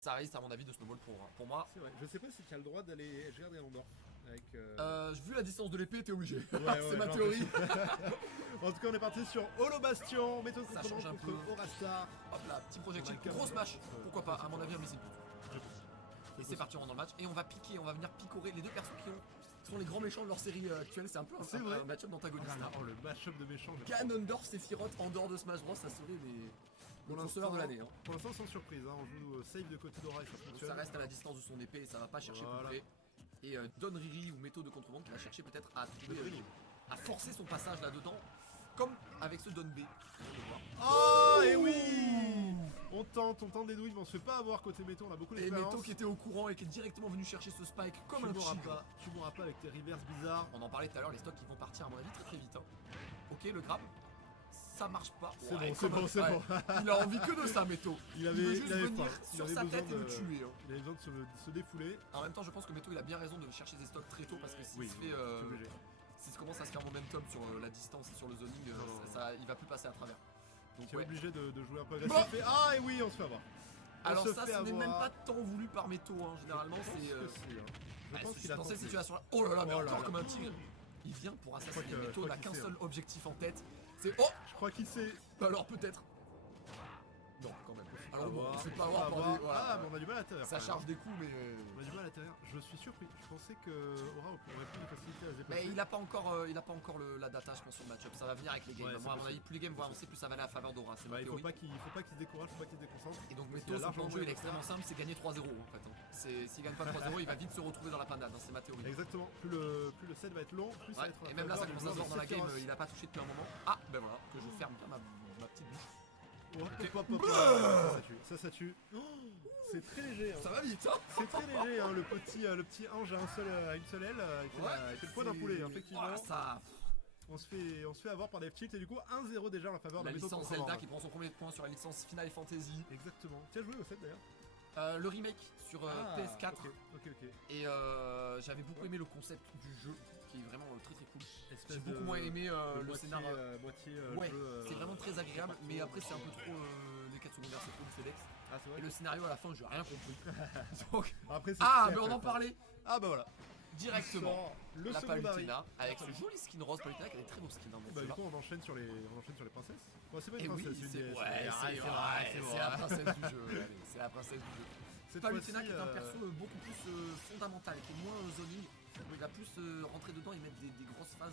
Ça risque à mon avis de snowball pour moi. C'est vrai. Je sais pas si tu as le droit d'aller Edgeguard Galandorf avec. Vu la distance de l'épée, t'es obligé. Ouais, C'est ma théorie. En tout cas, on est parti sur Holo Bastion, méthode Ça change un contre peu. Aurastar. Hop là, petit projectile, On a grosse mâche. Galandorf, Pourquoi pas, à mon avis, un missile. Je pense. Et c'est parti, on rentre dans le match. Et on va piquer, on va venir picorer les deux persos qui sont les grands méchants de leur série actuelle. C'est un peu un match-up d'antagoniste. Oh, le mashup de méchants. Ganondorf, Sephiroth en dehors de Smash Bros, ça serait le consoleur de l'année. Pour l'instant, sans surprise, on joue save de côté d'Aura et ça fonctionne. Ça reste à la distance de son épée et ça va pas chercher plus près. Et Don Riri ou métaux de contrebande qui va chercher peut-être à forcer son passage là-dedans. Comme avec ce Don B. Oh et oui. On tente des douilles, mais on se fait pas avoir côté métaux, on a beaucoup Et d'expérience. Métaux qui était au courant et qui est directement venu chercher ce spike comme un tigre. Tu mourras pas avec tes reverses bizarres. On en parlait tout à l'heure, les stocks qui vont partir à mon avis très vite. Ok, le grab, ça marche pas. C'est bon. Il a envie que de ça, Métaux. Il veut juste venir sur sa tête et le tuer. Il avait besoin de se défouler. En même temps, je pense que Métaux il a bien raison de chercher des stocks très tôt parce que s'il se fait. Si ça commence à se faire momentum sur la distance et sur le zoning, il va plus passer à travers. Donc tu es obligé de jouer un peu agressif. Ah et oui, on se fait avoir. Alors ça, ce n'est même pas tant voulu par Métaux, généralement c'est... Je pense qu'il a dans cette situation-là... Oh là là, mais encore comme un tigre. Il vient pour assassiner Métaux, n'a qu'un seul objectif en tête. C'est... Oh, je crois qu'il sait. Alors peut-être. Non, quand même. Alors bon, on sait pas avoir pour des... Ah, mais on a du mal à l'intérieur. Ça charge des coups, mais... On a du mal à l'intérieur. Je suis surpris. Je pensais que Aura aurait plus de facilité à se déplacer. Mais il a pas encore la data, je pense, sur le match-up. Ça va venir avec les games. Moi, à mon avis, plus les games vont avancer, plus ça va aller à faveur d'Aura. Il faut pas qu'il se décourage, faut pas qu'il se déconcentre. Et donc Métaux, son plan de jeu, il est extrêmement simple, c'est gagner 3-0 en fait. S'il gagne pas 3-0, il va vite se retrouver dans la panade, c'est ma théorie. Exactement. Plus le set va être long, plus ça va être... Et même là, ça commence à se voir dans la game, il a pas touché depuis un moment. Ah, ben voilà, que je ferme bien ma petite bouche. Ça tue. C'est très léger. Ça va vite. C'est très léger. Le petit ange à une seule aile. Il fait le poids d'un poulet, effectivement. On se fait avoir par des cheats et du coup 1-0 déjà en la faveur de la Métaux. licence Zelda qui prend son premier point sur la licence Final Fantasy. Exactement. Tu as joué au set d'ailleurs? Le remake sur PS4. Ok. Et j'avais beaucoup aimé le concept du jeu qui est vraiment très cool. J'ai beaucoup moins aimé le scénario. Ouais, c'est vraiment très agréable, mais après c'est un peu trop les quêtes secondaires, c'est trop du FedEx. Ah, c'est vrai. Et le scénario à la fin, j'ai rien compris. Donc, après, mais on en parlait. Ah bah voilà. Directement le la Palutena avec ce joli skin rose. Palutena qui a des très beaux skins. Bah du coup on enchaîne sur les princesses. Bon, c'est pas une princesse, c'est la princesse du jeu. C'est la princesse du jeu. Palutena qui est un perso beaucoup plus fondamental, qui est moins zoning. Il va plus rentrer dedans et mettre des grosses phases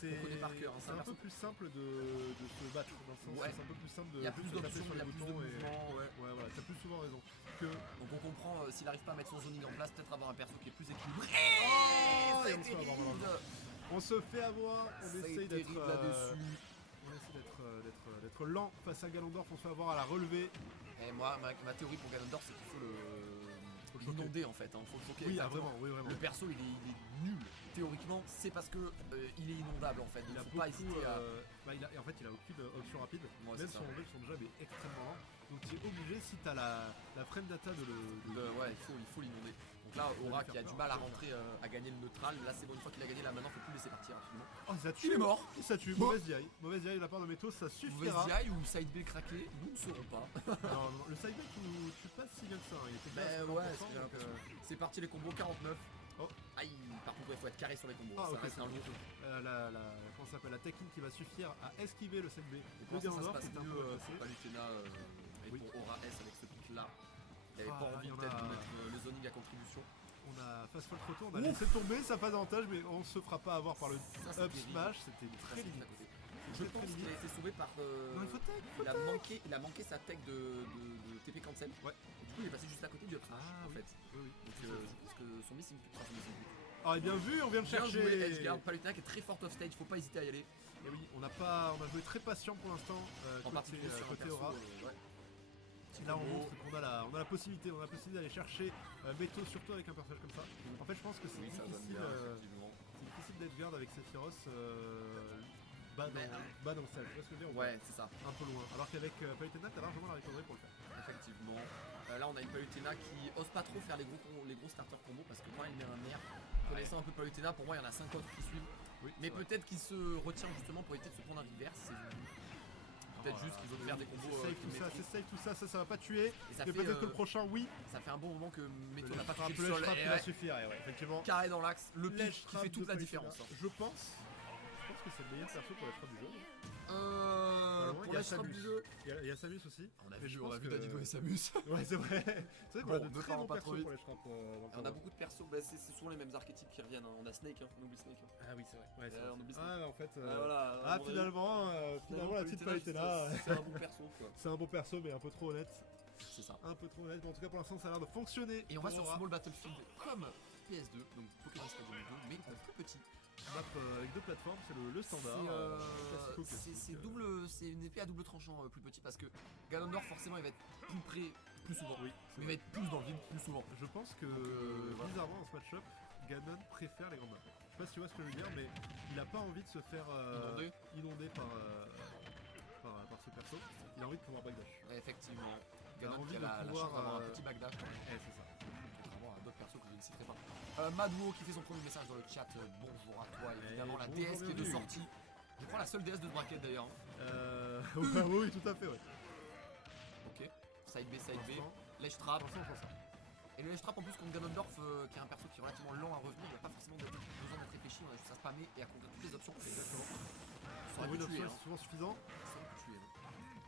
qu'on connaît par cœur. C'est un peu plus simple de se battre dans le sens c'est un peu plus simple de... Il y a plus d'options, il y a plus de mouvements. Ouais, voilà, t'as plus souvent raison. Donc on comprend, s'il n'arrive pas à mettre son zoning en place, peut-être avoir un perso qui est plus équilibré. On se fait avoir, on essaye d'être là-dessus. On essaie d'être lent face à Ganondorf, on se fait avoir à la relever. Et moi, ma théorie pour Ganondorf, c'est qu'il faut l'inonder en fait, faut le choquer. Oui, vraiment. Le perso il est nul. Théoriquement, c'est parce que il est inondable en fait. Il faut pas hésiter à. En fait, il a aucune option rapide. Ouais, même son jab est extrêmement lent. Donc tu es obligé, si t'as la frame data ouais, il faut l'inonder. Donc là, Aura qui a du mal à rentrer, à gagner le neutral. Là, c'est bon, une fois qu'il a gagné, là maintenant, faut plus le laisser partir rapidement. Oh, ça tue. Il est mort. Ça tue. Mauvaise DI de la part de Métaux, ça suffira. Mauvaise DI ou side B craqué, nous ne saurons pas. non, le side B, tu passes si bien que ça. Il était c'est parti les combos 49. Oh. Aïe, par contre il faut être carré sur les combos, ça reste un long jeu. Comment ça s'appelle, la technique qui va suffire à esquiver le 7B. Le Ganondorf c'est un peu Palutena et pour Aura S avec ce pic là. Il avait pas envie peut-être de mettre le zoning à contribution. On a fast fall trop tôt, on a laissé tomber sa phase d'avantage, mais on se fera pas avoir par le up smash, c'était très limite. Je pense qu'il a été sauvé par. Non, il faut tag, il a manqué sa tech de TP cancel. Ouais. Et du coup, il est passé juste à côté du up smash en fait. Oui. Donc je pense que son missing pick. Ah, et bien vu, on vient de chercher. Bien joué, Edgeguard, Palutena qui est très fort off stage, faut pas hésiter à y aller. Et oui, on a joué très patient pour l'instant. En particulier sur côté Aura. Là on montre qu'on a la possibilité, d'aller chercher Métaux, surtout avec un personnage comme ça. En fait je pense que c'est difficile d'Edgeguard avec Sephiroth bas dans le stage, tu vois ce que je veux dire? Ouais, c'est ça. Un peu loin. Alors qu'avec Palutena, t'as largement la répondre pour le faire. Effectivement. Là on a une Palutena qui ose pas trop faire les gros starter combos parce que quand il met un air, connaissant un peu Palutena, pour moi il y en a 5 autres qui suivent. Oui, mais peut-être qu'il se retient justement pour éviter de se prendre un reverse. peut-être juste qu'ils veulent faire des combos. C'est safe tout ça, ça va pas tuer. Et ça Mais fait, peut-être que le prochain, oui. ça fait un bon moment que Meto n'a pas Un touché peu le le sol. trap Et qui va ouais, suffire, et ouais, effectivement. carré dans l'axe, le Ledge pitch qui trap fait toute de la Palutena. différence. Hein. Je pense que c'est le meilleur perso pour la trap du jeu. Pour la trap du jeu. Il y a Samus aussi. On a Mais je vu, pense que- Dadido et Samus. Ouais, c'est vrai. C'est vrai qu'on a Bon, de ne très parlons bons pas persos trop vite. pour les traps. On a beaucoup de persos, bah, c'est souvent les mêmes archétypes qui reviennent. Hein. On a Snake, hein. on oublie Snake. Hein. Ah oui, c'est vrai. Ouais, c'est on vrai. oublie Snake. Ah, en fait. Voilà, Ah, finalement, la petite Palutena, c'est un bon perso quoi. c'est un bon perso, mais un peu trop honnête. C'est ça. Un peu trop honnête, mais en tout cas, pour l'instant, ça a l'air de fonctionner. Et on va pour sur Aura. Small Battlefield comme PS2, donc Pokémon Stadium 2, mais en plus petit. Map avec deux plateformes, c'est le standard. C'est double, c'est une épée à double tranchant plus petit parce que Ganondorf forcément il va être plus près plus souvent. Oui, Mais il va être plus dans le vide plus souvent. je pense que voilà. bizarrement dans ce match-up, Ganon préfère les grandes maps. Je sais pas si tu vois ce que je veux dire, mais il a pas envie de se faire inonder par ce perso. Il a envie de pouvoir backdash. Effectivement, Il a Ganon envie qui a de la pouvoir, chance d'avoir un petit backdash. C'est ça. Contrairement à d'autres persos que je ne citerai pas. Maduo qui fait son premier message dans le chat. Bonjour à toi, évidemment la bonjour, DS qui est de bienvenue. sortie. Je crois la seule DS de bracket d'ailleurs. Oui, tout à fait, ouais. Ok, side B, Pour ledge trap. l'instant, on s'en sort. Et le ledge trap en plus contre Ganondorf qui est un perso qui est relativement lent à revenir, il n'y a pas forcément besoin d'être réfléchi, on a juste à spammer et à contrer toutes les options. Exactement. Ça aurait Pour une pu tuer, option, hein. c'est souvent suffisant. Ça aurait pu tuer, hein.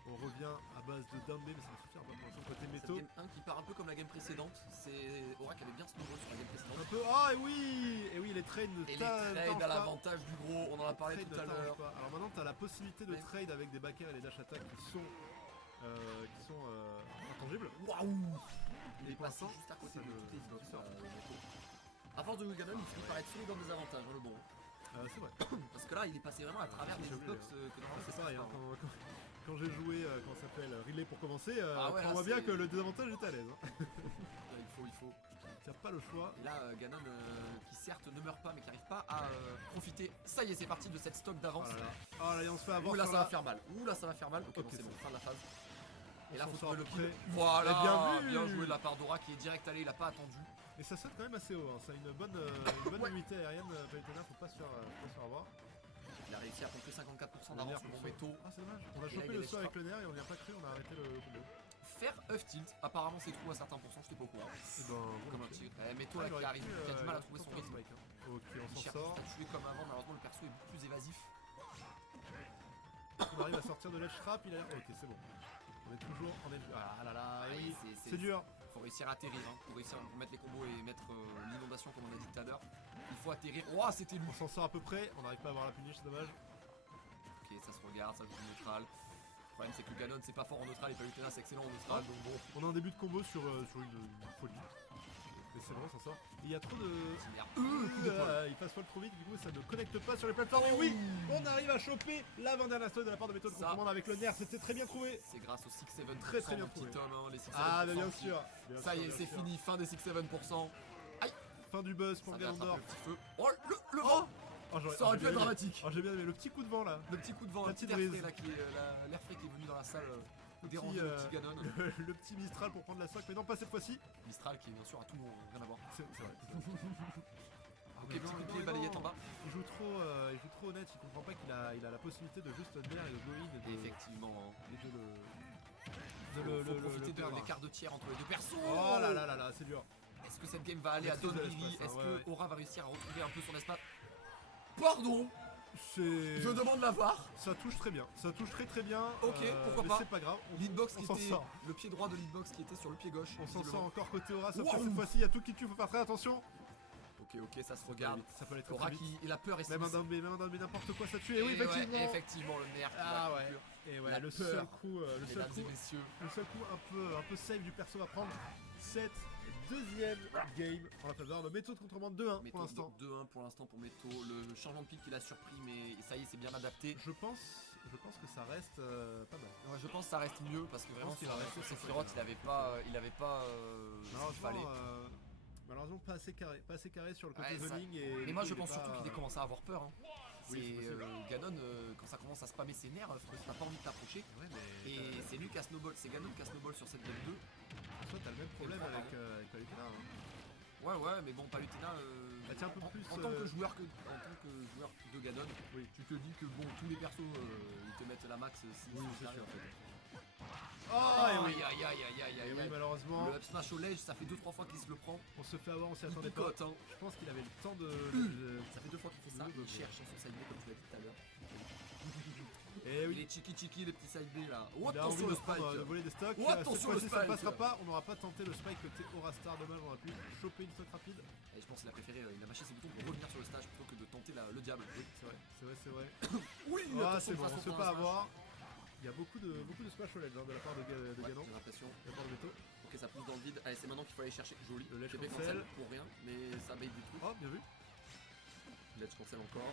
On revient à base de down B, mais ça ne suffira pas pour l'instant côté Cette métaux. game 1 qui part un peu comme la game précédente, c'est Aura qui avait bien snowball sur la game précédente. Un peu. Ah, et oui, les trades ne Et les trades à pas. l'avantage du gros, on en a parlé Les tout trades à ne l'heure. t'arrangent pas. Alors maintenant, tu as la possibilité de Ouais. trade avec des backers et les dash attack qui sont intangibles. Waouh! Il est pour passé l'instant, juste à côté ça de ne- toutes les hitbox. ça À force de jouer Ganon, il finit par être solide dans des avantages, hein, le bon. C'est vrai. Parce que là, il est passé vraiment à travers des j'ai oublié, hitbox que normalement C'est ça pareil, se hein, passe pas, quand j'ai joué, comment ça s'appelle, Relay pour commencer, Ah ouais, on là, voit bien c'est- que le désavantage est à l'aise. Hein. Il faut. Tu n'as pas le choix. Et là, Ganon qui certes ne meurt pas mais qui n'arrive pas à profiter. Ça y est, c'est parti de cette stock d'avance. Oh là, et on se fait avoir. Ouh là, sur ça la- va faire mal. Ouh là, ça va faire mal. Ok, Ok, bon, c'est c'est bon, fin de la phase. On Et là, s'en faut sort trouver le à peu kill. près. Voilà, Bien vu. bien joué de la part d'Aura qui est direct allé, il a pas attendu. Et ça saute quand même assez haut, hein. Ça a une bonne Ouais. unité aérienne, Palutena, faut pas se faire avoir. Il a réussi à compter 54% Le d'avance nerf pour pour Meto. Ah, c'est dommage. On a Et là, chopé il y a le les saut avec frappes. le nerf et on n'y a pas cru, on a arrêté le combo. Faire Huff Tilt, apparemment c'est true à certains pourcents, je sais pas au courant. Et ben, Comme un tigre. Meto là qui arrive, qui a du mal à trouver son rythme. Ok, Il on s'en cherche sort. juste à tuer comme avant, malheureusement le perso est beaucoup plus évasif. On arrive à sortir de l'edge trap, il a l'air. Ok, c'est bon. On est toujours en edge. Ah là là, Ouais, oui. c'est- C'est dur. Faut réussir à atterrir, hein. Pour réussir à mettre les combos et mettre l'inondation comme on a dit tout à l'heure. Il faut atterrir. Ouah, c'était lui. On s'en sort à peu près. On n'arrive pas à avoir la punish, c'est dommage. Ok, ça se regarde, ça joue neutral. Le problème c'est que Ganon c'est pas fort en neutral et Palutena c'est excellent en neutral, donc bon, On a un début de combo sur une folie. Mais c'est bon, on s'en sort. Et il y a trop de. c'est merde. Coup d'épaule. Il passe folle trop vite, du coup ça ne connecte pas sur les plateformes. Et oui, on arrive à choper l'avant-dernière stone de la part de méthode Ça. contre avec le nerf, c'était très bien trouvé. C'est grâce au 6-7%, Très, très bien mon petit trouvé. homme, hein, les 6-7%. Ah, mais bien qui- sûr. Ça y est, c'est fini, fin des 6-7%. Fin du buzz pour Ça vient attraper Ganondorf. le petit feu. Oh, le vent. Oh, Ça aurait pu bien être aimé. dramatique. Oh, j'ai bien aimé le petit coup de vent là. Le petit coup de vent, La un petit petite air brise. frais là, qui est l'air frais qui est venu dans la salle Le déranger le petit Ganon. le petit Mistral pour prendre la soc, mais non, pas cette fois-ci. Mistral qui est bien sûr à tout nom, rien à voir. C'est vrai. Ok, petit coup de pied, balayette en bas. Il joue trop honnête, il comprend pas qu'il a la possibilité de juste nerf et de go in et Et de, effectivement, et de faut profiter de perdre. l'écart de tiers entre les deux persos. Oh là là là là, c'est dur. Est-ce que cette game va aller à Maîtrise Don de Riri? l'espace, Est-ce hein, que ouais, ouais. Aura va réussir à retrouver un peu son espace? Pardon, C'est. je demande la VAR. Ça touche très bien, ça touche très bien. Ok, pourquoi mais pas. c'est pas grave. L'hitbox on qui s'en était sort. le pied droit de l'hitbox qui était sur le pied gauche. On s'en sort visiblement. encore côté Aura, sauf que Waouh. cette fois-ci il y a tout qui tue, faut faire très attention. Ok, ça se regarde. Ça peut aller très, Aura très vite. qui il a peur et Même un down B, n'importe quoi ça tue. Et oui, ouais, effectivement. effectivement, le nerf qui Ah va ouais. conclure. Et ouais, La le peur. seul coup, Mesdames et messieurs, le seul coup un peu safe du perso à prendre cette deuxième game en la faveur de méthode contrebande 2-1 Meto pour l'instant. 2-1 pour l'instant pour Meto. Le changement de pick il a surpris, mais ça y est, c'est bien adapté. Je pense que ça reste pas mal. Ouais, je pense que ça reste mieux parce que vraiment pense qu'il sur va rester sur Sephiroth ce il avait pas ce qu'il fallait. Malheureusement pas assez carré sur le côté Ouais, ça- zoning et Mais du moi coup, je il est pense surtout pas- qu'il commence à avoir peur. Hein. Oui, c'est C'est possible. Ganon quand ça commence à spammer ses nerfs, t'as pas envie de t'approcher. Ouais, mais Et c'est lui qui a snowball, c'est Ganon qui a snowball sur cette game 2. toi t'as le même problème le prend, avec Palutena. Hein. Ouais, mais bon, Palutena, Bah, tiens, un peu en, plus, en tant que joueur de Ganon, Oui. tu te dis que bon, tous les persos, ils te mettent la max si Oui, c'est c'est carré sûr. en fait. Oh, et oui. Aïe, Et oui, malheureusement, Le up smash au ledge, ça fait 2-3 fois qu'il se le prend. on se fait avoir, on s'y Il attendait pas. picote, hein. Je pense qu'il avait le temps de... Ça fait 2 fois qu'il fait ça, Oui, il bah, cherche son side B comme tu l'as dit tout à l'heure. Et Il oui, est chiki les petits side B là. Oh, il a envie attention de le prendre, de spike. voler des stocks. Oh, Cette attention, fois-ci, le ça ne spike. passera pas. On n'aura pas tenté le spike côté Aura Star. Dommage, on aurait pu choper une stock rapide. Et je pense qu'il a préféré, il a mâché ses boutons pour revenir sur le stage plutôt que de tenter le diable. Oui, c'est vrai. Oui, Ah, attention, c'est bon, passe on au se fait point pas d'un smash. avoir. Il y a beaucoup de smash au ledge de la part de Ouais, Ganon, j'ai l'impression. de la part de Beto. Ok, ça pousse dans le vide. Allez, c'est maintenant qu'il faut aller chercher. Joli. Le ledge TP cancel. pour rien, mais ça bait des trucs. Oh, bien vu. Ledge cancel encore.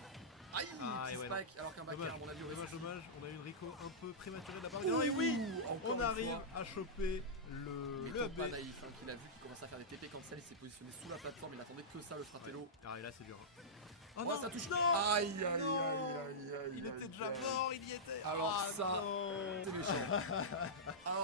Aïe, Ah, petit et ouais, spike, alors qu'un backer, à mon avis, aurait Dommage. On a eu une Rico un peu prématurée de la part de Ouh, Ganon. Et oui, encore on une arrive fois. à choper le Le B. pas naïf, hein, qu'il a vu qu'il commençait à faire des TP cancel, il s'est positionné sous la plateforme, il attendait que ça, le Fratello. Ah, et là, c'est dur. Hein. Oh, ça touche. Non. Aïe, Non. aïe. Il était déjà mort, il y était. Alors Ah, ça, non. c'est méchant. Alors